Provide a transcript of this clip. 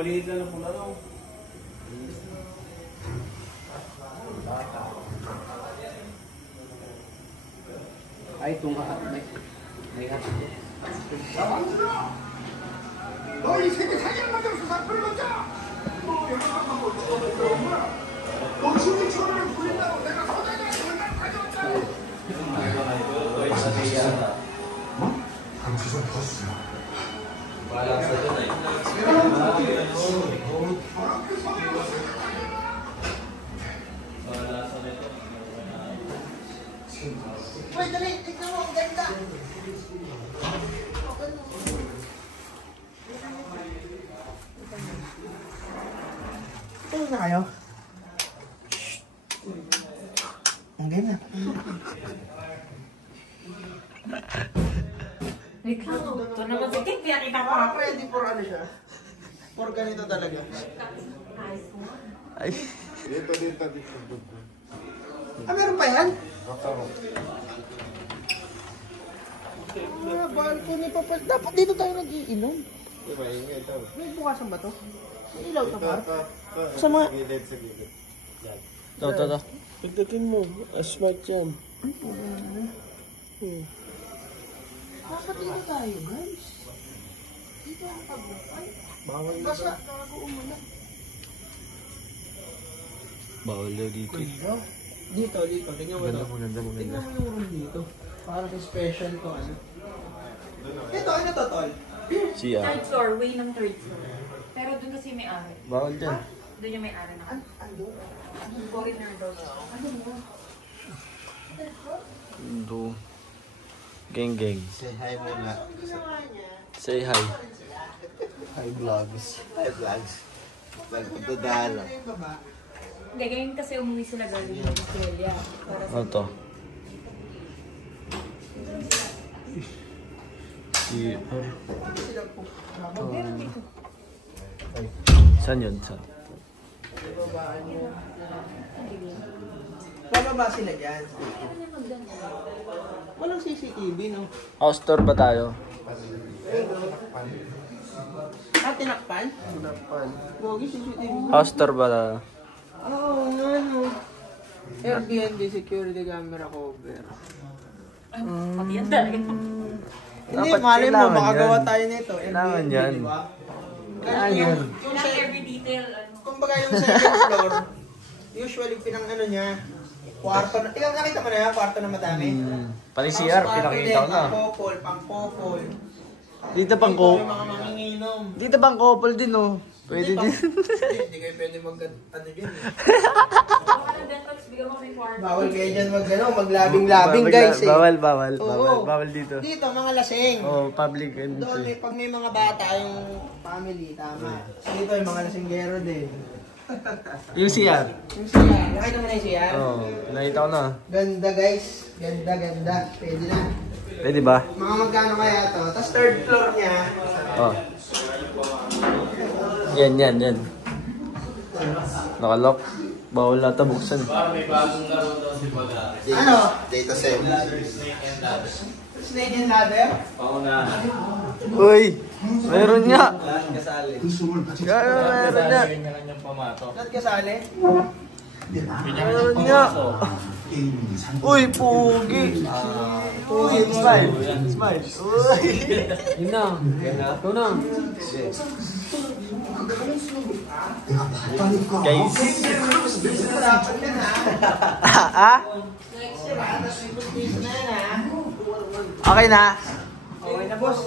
maliit lang ang pula no. Ay, ito nga. May hati. 너희 세계 사기를 만들어서 사건을 만져! 너 주민처럼 부린다고 내가 서장에 얼마나 가져왔다! 뭐? 감시 좀 벗으세요. Uy, dali! Tignan mo! Ang ganda! Ito na kayo. Ang ganda. Ito naman si Kik, kaya kita pa. Ready for ano siya? For ganito talaga. Ay. Dito. Ah, meron pa yan? Kakaro. Ah, balcony pa pa. Dapat dito tayo nag-iinom. Diba, ingay ito. May bukasan ba to? May ilaw to, par? Sa mga... Gilid sa gilid. Ito. Pagdating mo. Smart yan. Dapat dito tayo, guys. Dito ang pagbukay. Bawal na. Basta, gago umuna. Bawal na dito. Dito. Tingnan mo ito. Maganda. Tingnan mo yung room dito. Para sa special to, ano. Ito, ano to, tol? Siya. Third floor, way ng third floor. Pero doon kasi may ari. Bawal dyan. Doon yung may ari na. Ando? Foreigner daw. Ano mo? Do. Geng. Say hi muna. Say hi. Hi vlogs. Nagpatadalo. Ano yung baba? Hindi, ganyan kasi umuwi sila galing ng Australia. Para sa... Ano to? CR. Sila po. Meron dito. Saan yun? Saan? Babaan mo. Bababa sila dyan. Walang CCTV, no? House tour ba tayo? Ah, tinakpan? Bogi, CCTV. House tour ba tayo? Oo, nga, no. Airbnb security camera cover. Pati yan talaga. Hindi, Dapat malay mo, kailangan makagawa yan. tayo nito. Kailangan Airbnb, yan. di ba? Kailangan Yung, yan. yung Not sa- every detail, ano. kumbaga yung second floor, usually pinang ano niya, kwarto na, tingnan nakita mo na yan, kwarto na madami. Pati CR, Tapos pinakita ko na. Pang-popol. Dito bang Dito ko? yung mga manginginom. Dito bang couple din oh? Pwede din. Hindi kayo pwede ano dyan eh. Baka ng dentals, bigyan mo ng kwarto. Bawal kayo dyan maglabing-labing guys eh. Bawal dito. Dito, mga lasing. Oh, public Doon, entry. pag may mga bata, yung family, tama. Dito, yung mga lasinggero din. Yung CR. Yung siya, nakita mo na yung siya? Oh, nakita ko na. Ganda guys, ganda. Pwede na. Pwede ba? Mga magkano kaya to? Tapos third floor niya. Oh. Yan. Nakalock. Bawal nata buksan. Ano? Data set. Snake and ladder? Uy! Meron niya! Gusto mo Meron niya! Lahat kasali? Meron niya! Uy, pugi! Pugi, smile! Uy! Yun na! Ito na! Guys! Ah? Next year ha? Tapos may na yan ha? Okay na? Okay na boss.